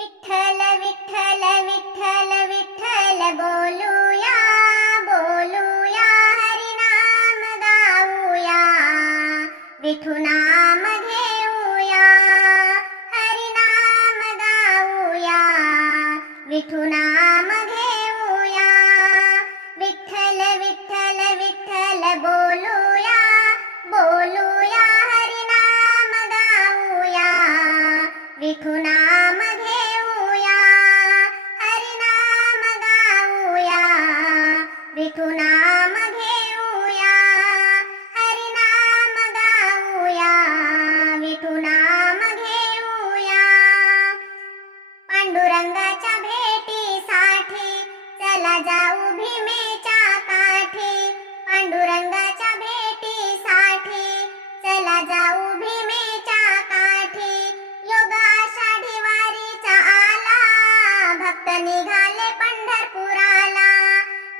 विठ्ठल विठ्ठल विठ्ठल विठ्ठल बोलूया बोलूया हरिनाम गाऊया. विठू नाम घेऊया हरिनाम गाऊया. विठू नाम घेऊया विठ्ठल विठ्ठल विठ्ठल बोलूया बोलूया हरिनाम गाऊया. विठू पांडुरंगाच्या भेटीसाठी चला जाऊ भीमेच्या काठी. पांडुरंगाच्या भेटीसाठी चला जाऊ भीमेच्या काठी. योग आषाढी वारीचा आला भक्त निघाले पंढरपुराला.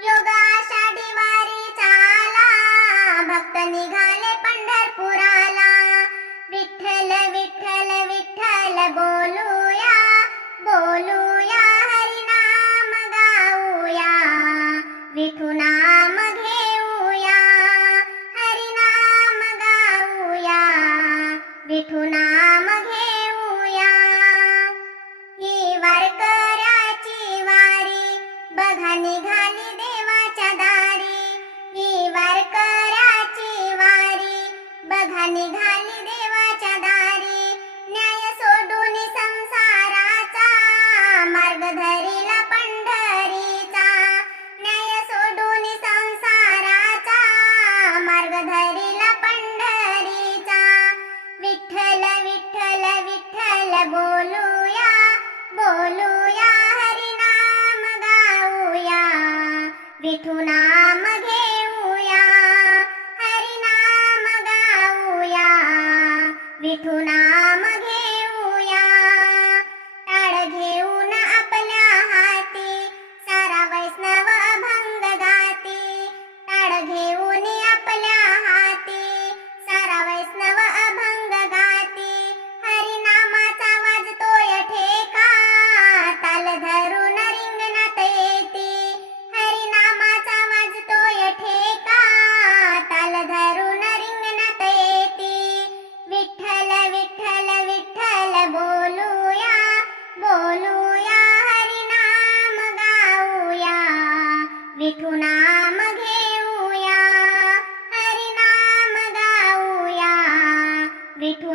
योग आषाढी वारीचा आला भक्त निघाले पंढरपुराला. विठ्ठल विठ्ठल विठ्ठल बोल विठू बोलूया हरिनाम गाऊया विठुना विठू नाम घेऊया हरिनाम गाऊया विठू